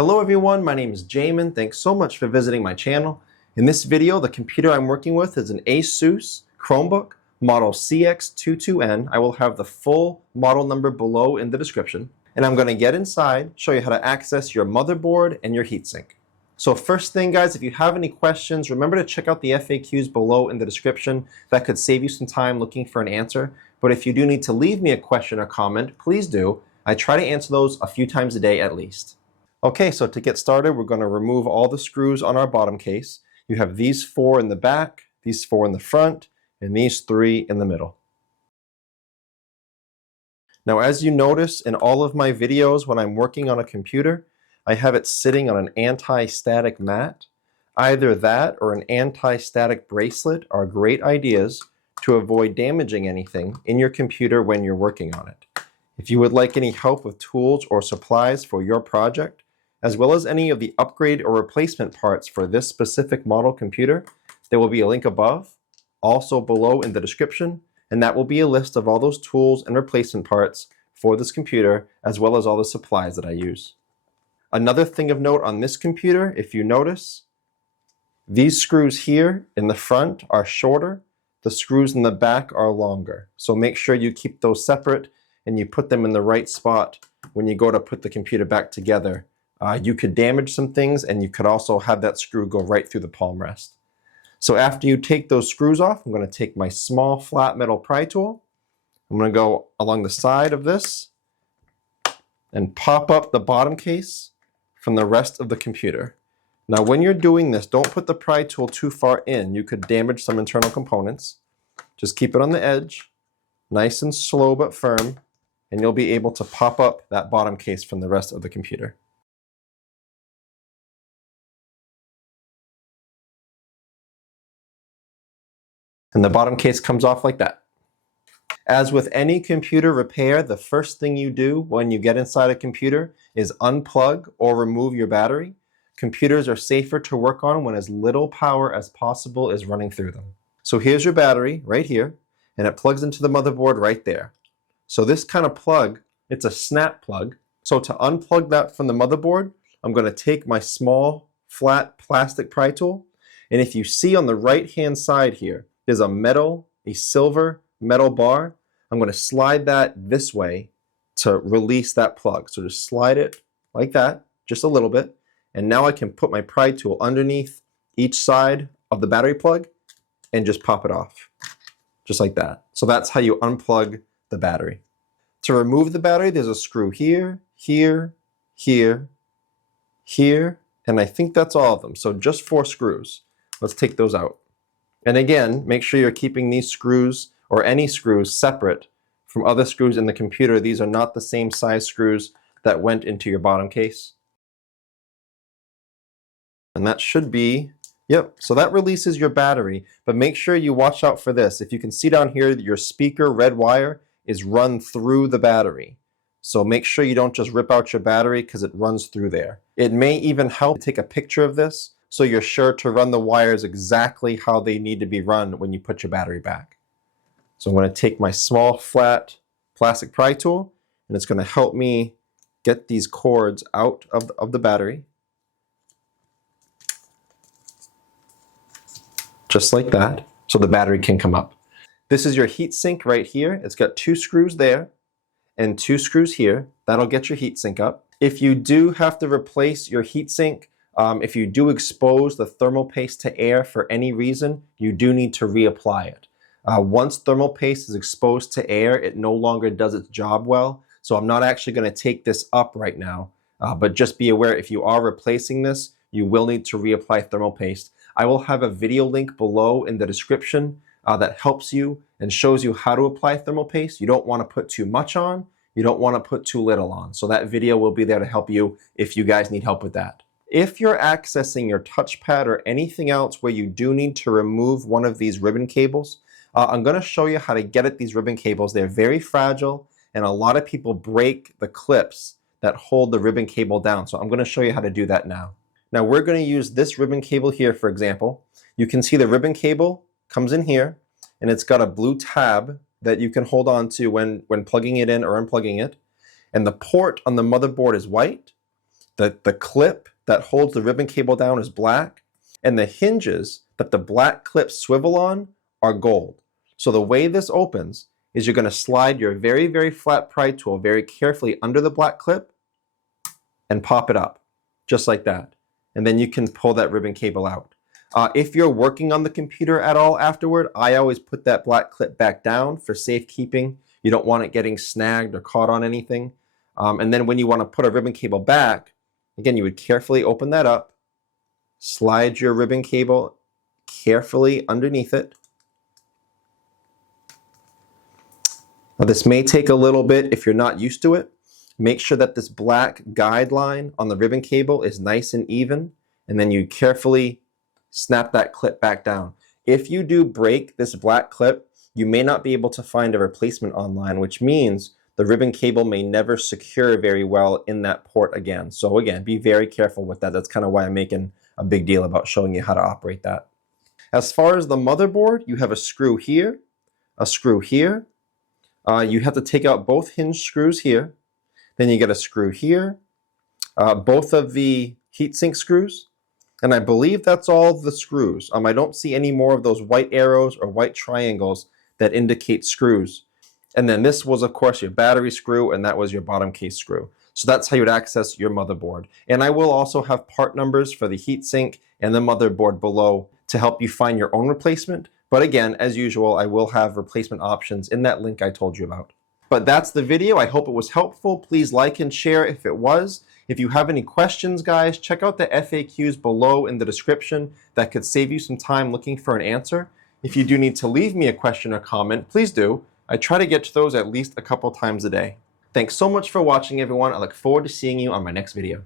Hello everyone, my name is Jamin. Thanks so much for visiting my channel. In this video, the computer I'm working with is an Asus Chromebook model CX22N. I will have the full model number below in the description. And I'm going to get inside, show you how to access your motherboard and your heatsink. So first thing guys, if you have any questions, remember to check out the FAQs below in the description. That could save you some time looking for an answer. But if you do need to leave me a question or comment, please do. I try to answer those a few times a day at least. Okay, so to get started, we're going to remove all the screws on our bottom case. You have these 4 in the back, these 4 in the front, and these 3 in the middle. Now, as you notice in all of my videos when I'm working on a computer, I have it sitting on an anti-static mat. Either that or an anti-static bracelet are great ideas to avoid damaging anything in your computer when you're working on it. If you would like any help with tools or supplies for your project, as well as any of the upgrade or replacement parts for this specific model computer, there will be a link above, also below in the description, and that will be a list of all those tools and replacement parts for this computer, as well as all the supplies that I use. Another thing of note on this computer, if you notice, these screws here in the front are shorter, the screws in the back are longer. So make sure you keep those separate and you put them in the right spot when you go to put the computer back together. You could damage some things, and you could also have that screw go right through the palm rest. So after you take those screws off, I'm going to take my small flat metal pry tool. I'm going to go along the side of this and pop up the bottom case from the rest of the computer. Now when you're doing this, don't put the pry tool too far in. You could damage some internal components. Just keep it on the edge, nice and slow but firm, and you'll be able to pop up that bottom case from the rest of the computer. And the bottom case comes off like that. As with any computer repair, the first thing you do when you get inside a computer is unplug or remove your battery. Computers are safer to work on when as little power as possible is running through them. So here's your battery right here, and it plugs into the motherboard right there. So this kind of plug, it's a snap plug. So to unplug that from the motherboard, I'm going to take my small flat plastic pry tool, and if you see on the right hand side here, there's a silver metal bar. I'm going to slide that this way to release that plug. So just slide it like that, just a little bit. And now I can put my pry tool underneath each side of the battery plug and just pop it off, just like that. So that's how you unplug the battery. To remove the battery, there's a screw here, here, here, here, and I think that's all of them. So just 4 screws. Let's take those out. And again, make sure you're keeping these screws or any screws separate from other screws in the computer. These are not the same size screws that went into your bottom case. And that should be, yep, so that releases your battery, but make sure you watch out for this. If you can see down here, your speaker red wire is run through the battery. So make sure you don't just rip out your battery because it runs through there. It may even help to take a picture of this so you're sure to run the wires exactly how they need to be run when you put your battery back. So I'm going to take my small flat plastic pry tool, and it's going to help me get these cords out of the battery. Just like that, so the battery can come up. This is your heatsink right here. It's got 2 screws there and 2 screws here. That'll get your heatsink up. If you do have to replace your heatsink, if you do expose the thermal paste to air for any reason, you do need to reapply it. Once thermal paste is exposed to air, it no longer does its job well. So I'm not actually going to take this up right now, but just be aware if you are replacing this, you will need to reapply thermal paste. I will have a video link below in the description that helps you and shows you how to apply thermal paste. You don't want to put too much on, you don't want to put too little on. So that video will be there to help you if you guys need help with that. If you're accessing your touchpad or anything else where you do need to remove one of these ribbon cables, I'm going to show you how to get at these ribbon cables. They're very fragile, and a lot of people break the clips that hold the ribbon cable down. So I'm going to show you how to do that now. Now we're going to use this ribbon cable here, for example. You can see the ribbon cable comes in here, and it's got a blue tab that you can hold on to when plugging it in or unplugging it. And the port on the motherboard is white. the clip that holds the ribbon cable down is black, and the hinges that the black clips swivel on are gold. So the way this opens is you're going to slide your very, very flat pry tool very carefully under the black clip and pop it up, just like that. And then you can pull that ribbon cable out. If you're working on the computer at all afterward, I always put that black clip back down for safekeeping. You don't want it getting snagged or caught on anything. And then when you want to put a ribbon cable back, again, you would carefully open that up, slide your ribbon cable carefully underneath it. Now this may take a little bit if you're not used to it. Make sure that this black guideline on the ribbon cable is nice and even, and then you carefully snap that clip back down. If you do break this black clip, you may not be able to find a replacement online, which means the ribbon cable may never secure very well in that port again. So again, be very careful with that. That's kind of why I'm making a big deal about showing you how to operate that. As far as the motherboard, you have a screw here, a screw here. You have to take out both hinge screws here. Then you get a screw here, both of the heatsink screws, and I believe that's all the screws. I don't see any more of those white arrows or white triangles that indicate screws. And then this was, of course, your battery screw, and that was your bottom case screw. So that's how you would access your motherboard. And I will also have part numbers for the heatsink and the motherboard below to help you find your own replacement. But again, as usual, I will have replacement options in that link I told you about. But that's the video. I hope it was helpful. Please like and share if it was. If you have any questions, guys, check out the FAQs below in the description. That could save you some time looking for an answer. If you do need to leave me a question or comment, please do. I try to get to those at least a couple times a day. Thanks so much for watching, everyone. I look forward to seeing you on my next video.